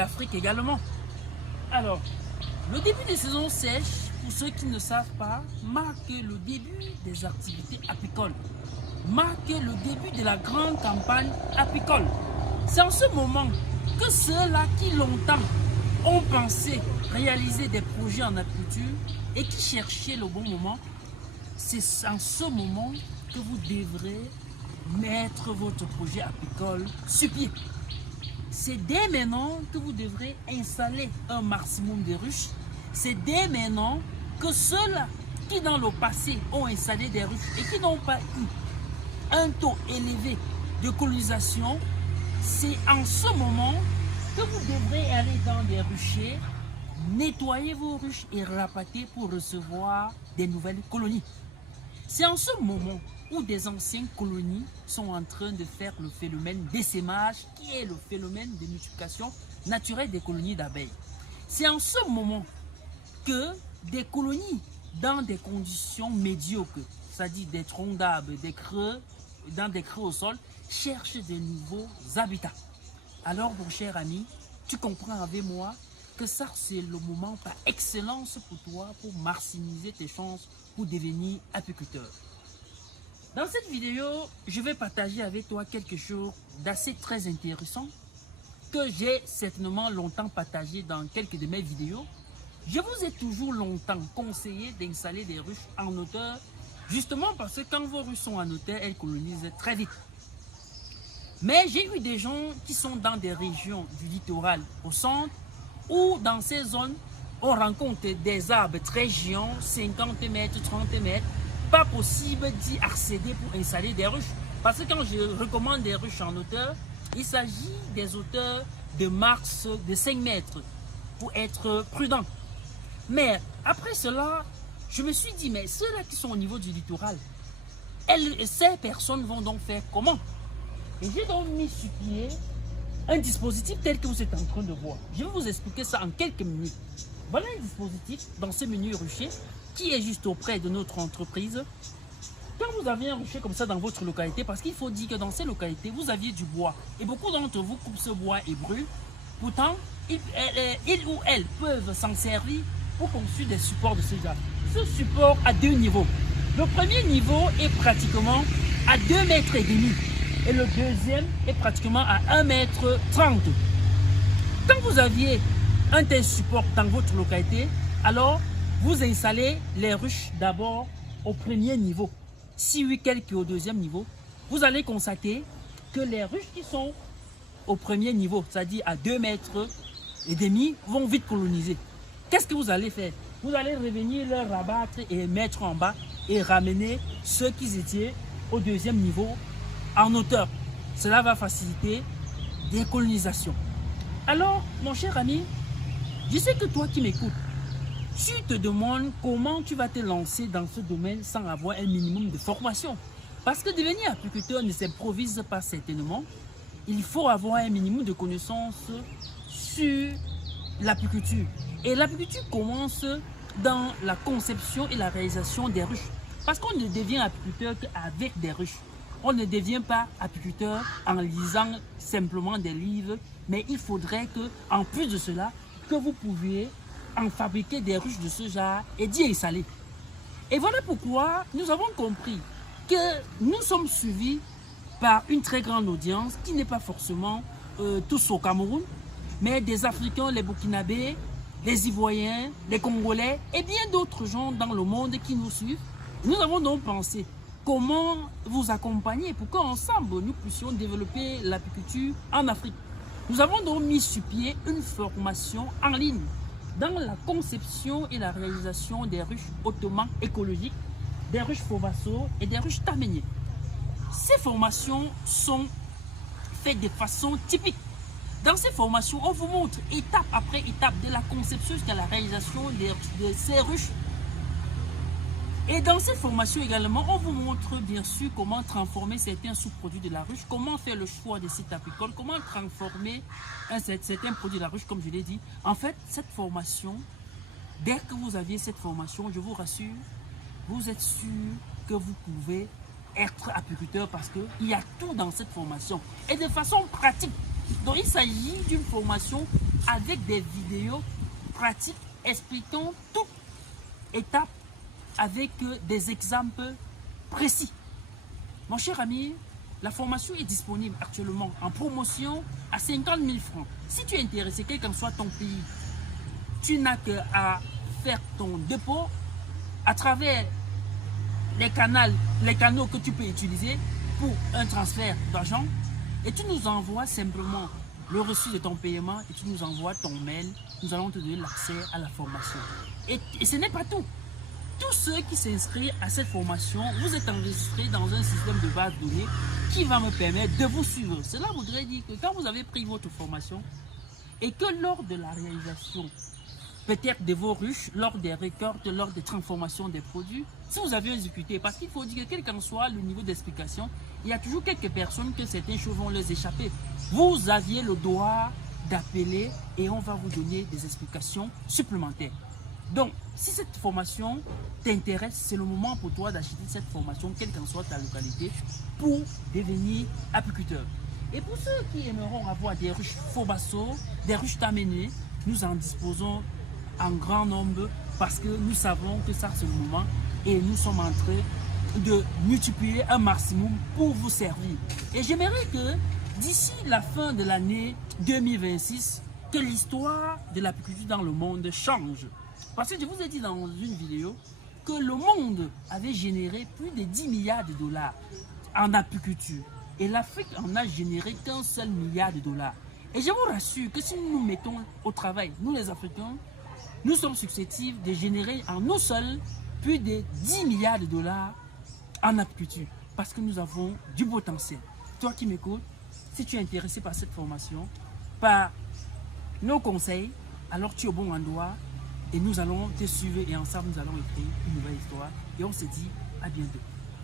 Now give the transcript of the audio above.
d'Afrique également. Alors, le début des saisons sèches, pour ceux qui ne savent pas, marque le début des activités apicoles, marque le début de la grande campagne apicole. C'est en ce moment que ceux-là qui longtemps ont pensé réaliser des projets en apiculture et qui cherchaient le bon moment, c'est en ce moment que vous devrez mettre votre projet apicole sur pied. C'est dès maintenant que vous devrez installer un maximum de ruches. C'est dès maintenant que ceux-là qui dans le passé ont installé des ruches et qui n'ont pas eu un taux élevé de colonisation, c'est en ce moment que vous devrez aller dans des ruchers, nettoyer vos ruches et rapater pour recevoir des nouvelles colonies. C'est en ce moment où des anciennes colonies sont en train de faire le phénomène d'essaimage, qui est le phénomène de multiplication naturelle des colonies d'abeilles. C'est en ce moment que des colonies dans des conditions médiocres, c'est-à-dire des troncs d'arbres, des creux, dans des creux au sol, cherchent de nouveaux habitats. Alors, mon cher ami, tu comprends avec moi que ça, c'est le moment par excellence pour toi, pour maximiser tes chances pour devenir apiculteur. Dans cette vidéo, je vais partager avec toi quelque chose d'assez très intéressant que j'ai certainement longtemps partagé dans quelques de mes vidéos. Je vous ai toujours longtemps conseillé d'installer des ruches en hauteur, justement parce que quand vos ruches sont en hauteur, elles colonisent très vite. Mais j'ai eu des gens qui sont dans des régions du littoral au centre, ou dans ces zones, on rencontre des arbres très géants, 50 mètres, 30 mètres, pas possible d'y accéder pour installer des ruches. Parce que quand je recommande des ruches en hauteur, il s'agit des hauteurs de max de 5 mètres pour être prudent. Mais après cela, je me suis dit, mais ceux-là qui sont au niveau du littoral, ces personnes vont donc faire comment? Et j'ai donc mis sur pied un dispositif tel que vous êtes en train de voir. Je vais vous expliquer ça en quelques minutes. Voilà un dispositif dans ce menu rucher qui est juste auprès de notre entreprise. Quand vous avez un rucher comme ça dans votre localité, parce qu'il faut dire que dans ces localités, vous aviez du bois. Et beaucoup d'entre vous coupent ce bois et brûlent. Pourtant, ils ou elles peuvent s'en servir pour construire des supports de ce genre. Ce support a deux niveaux. Le premier niveau est pratiquement à 2,5 mètres. Et le deuxième est pratiquement à 1,30 m. Quand vous aviez un tel support dans votre localité, alors vous installez les ruches d'abord au premier niveau. Si oui, quelques au deuxième niveau, vous allez constater que les ruches qui sont au premier niveau, c'est-à-dire à 2,5 mètres, vont vite coloniser. Qu'est-ce que vous allez faire? Vous allez revenir leur rabattre et mettre en bas et ramener ceux qui étaient au deuxième niveau en hauteur. Cela va faciliter des colonisations. Alors, mon cher ami, je sais que toi qui m'écoutes, tu te demandes comment tu vas te lancer dans ce domaine sans avoir un minimum de formation. Parce que devenir apiculteur ne s'improvise pas certainement. Il faut avoir un minimum de connaissances sur l'apiculture. Et l'apiculture commence dans la conception et la réalisation des ruches. Parce qu'on ne devient apiculteur qu'avec des ruches. On ne devient pas apiculteur en lisant simplement des livres, mais il faudrait que, en plus de cela, que vous pouviez en fabriquer des ruches de ce genre et d'y installer. Et voilà pourquoi nous avons compris que nous sommes suivis par une très grande audience qui n'est pas forcément tous au Cameroun, mais des Africains, les Burkinabés, les Ivoiriens, les Congolais et bien d'autres gens dans le monde qui nous suivent. Nous avons donc pensé comment vous accompagner pour qu'ensemble nous puissions développer l'apiculture en Afrique. Nous avons donc mis sur pied une formation en ligne dans la conception et la réalisation des ruches hautement écologiques, des ruches Fovasso et des ruches Taménier. Ces formations sont faites de façon typique. Dans ces formations, on vous montre étape après étape de la conception jusqu'à la réalisation de ces ruches. Et dans ces formations également, on vous montre bien sûr comment transformer certains sous-produits de la ruche, comment faire le choix des sites apicoles, comment transformer certains produits de la ruche, comme je l'ai dit. En fait, cette formation, dès que vous aviez cette formation, je vous rassure, vous êtes sûr que vous pouvez être apiculteur parce qu'il y a tout dans cette formation. Et de façon pratique. Donc il s'agit d'une formation avec des vidéos pratiques expliquant toute étape avec des exemples précis. Mon cher ami, la formation est disponible actuellement en promotion à 50 000 francs. Si tu es intéressé, quel que soit ton pays, tu n'as qu'à faire ton dépôt à travers les canaux que tu peux utiliser pour un transfert d'argent et tu nous envoies simplement le reçu de ton paiement et tu nous envoies ton mail. Nous allons te donner l'accès à la formation. Et ce n'est pas tout. Tous ceux qui s'inscrivent à cette formation, vous êtes enregistrés dans un système de base de données qui va me permettre de vous suivre. Cela voudrait dire que quand vous avez pris votre formation et que lors de la réalisation peut-être de vos ruches, lors des récoltes, lors des transformations des produits, si vous avez exécuté, parce qu'il faut dire que quel qu'en soit le niveau d'explication, il y a toujours quelques personnes que certaines choses vont leur échapper. Vous aviez le droit d'appeler et on va vous donner des explications supplémentaires. Donc, si cette formation t'intéresse, c'est le moment pour toi d'acheter cette formation, quelle qu'en soit ta localité, pour devenir apiculteur. Et pour ceux qui aimeront avoir des ruches Fobasso, des ruches Tamené, nous en disposons en grand nombre parce que nous savons que ça c'est le moment et nous sommes en train de multiplier un maximum pour vous servir. Et j'aimerais que d'ici la fin de l'année 2026, que l'histoire de l'apiculture dans le monde change. Parce que je vous ai dit dans une vidéo que le monde avait généré plus de 10 milliards de dollars en apiculture. Et l'Afrique en a généré qu'un seul milliard de dollars. Et je vous rassure que si nous nous mettons au travail, nous les Africains, nous sommes susceptibles de générer en nous seuls plus de 10 milliards de dollars en apiculture. Parce que nous avons du potentiel. Toi qui m'écoutes, si tu es intéressé par cette formation, par nos conseils, alors tu es au bon endroit et nous allons te suivre et ensemble nous allons écrire une nouvelle histoire. Et on se dit à bientôt.